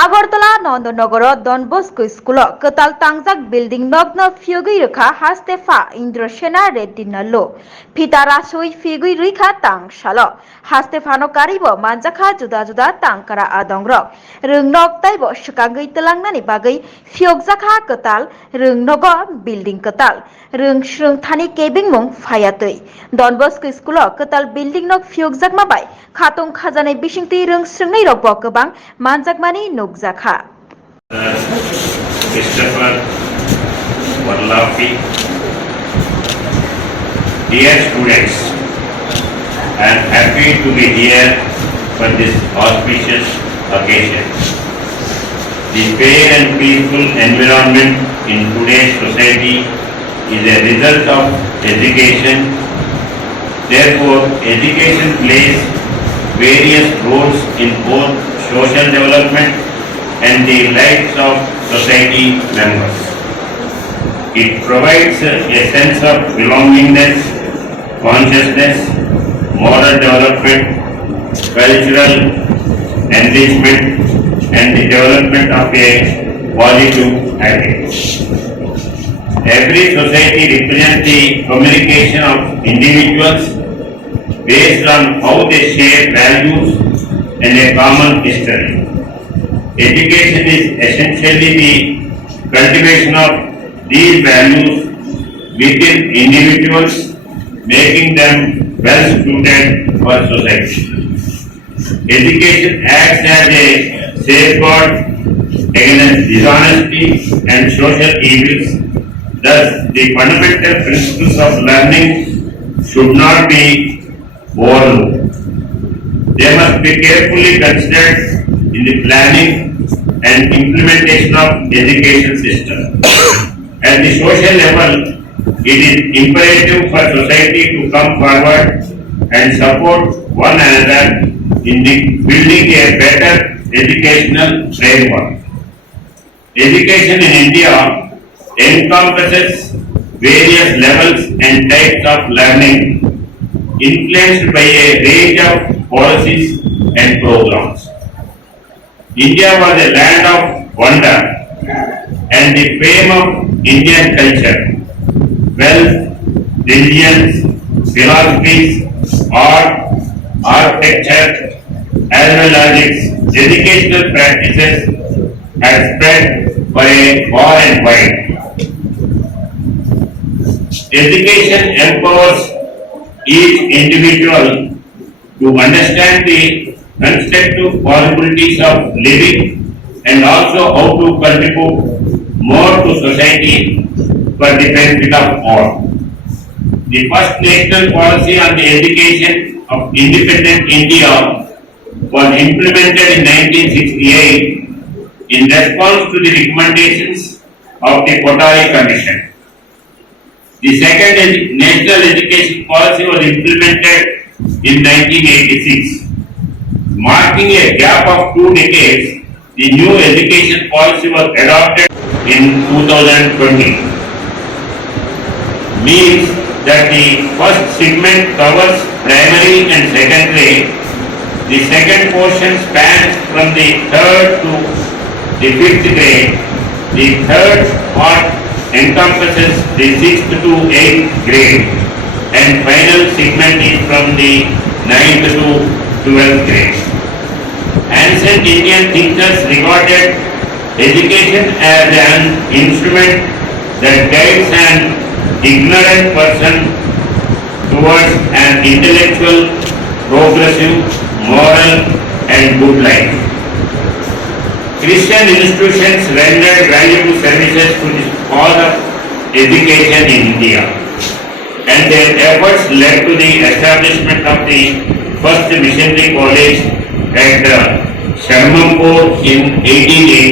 Agartala Nondonogoro Don Bosco School Kwtal Tangjak Building Nogno Phiyokgwi Rwkha Hastepha Indrosena Reddy Nalo Pitara Sui Phiyokgwi Rwkha Tang Shalo Hastepha no Karibo Manjakha Juda Juda Tangkara Adongrok Rungnog Taibo Shukagwi Telangnani Bagwi Phiyokjakha Kwtal Rungnogo Building Kwtal Rung Shrung Thani Kebing Mung Phayatui Don Bosco School Kwtal Building Nog Phiyokjakma Bai Khatung Khajane Bisingti Rung Srungnai Rok Bo Gobang Manjakmani Nukjakha Hastepha, dear students, I am happy to be here for this auspicious occasion. The fair and peaceful environment in today's society is a result of education. Therefore, education plays various roles in both social development and the lives of society members. It provides a sense of belongingness, consciousness, moral development, cultural enrichment, and the development of a positive habit. Every society represents the communication of individuals based on how they share values and a common history. Education is essentially the cultivation of these values within individuals, making them well suited for society. Education acts as a safeguard against dishonesty and social evils. Thus, the fundamental principles of learning should not be overlooked. They must be carefully considered in the planning and implementation of education system. At the social level, it is imperative for society to come forward and support one another in the building a better educational framework. Education in India encompasses various levels and types of learning influenced by a range of policies and programs. India was a land of wonder and the fame of Indian culture, wealth, religions, philosophies, art, architecture, as well as its educational practices have spread for a far and wide. Education empowers each individual to understand the constructive possibilities of living and also how to contribute more to society for the benefit of all. The first national policy on the education of independent India was implemented in 1968 in response to the recommendations of the Kwtal Commission. The second national education policy was implemented in 1986. Marking a gap of 2 decades, the new education policy was adopted in 2020. Means that the first segment covers primary and secondary. The second portion spans from the 3rd to the 5th grade. The third part encompasses the 6th to 8th grade. And final segment is from the 9th to 12th grade. Ancient Indian thinkers regarded education as an instrument that guides an ignorant person towards an intellectual, progressive, moral and good life. Christian institutions rendered valuable services to the cause of education in India, and their efforts led to the establishment of the first missionary college at Sharmampur in 1880.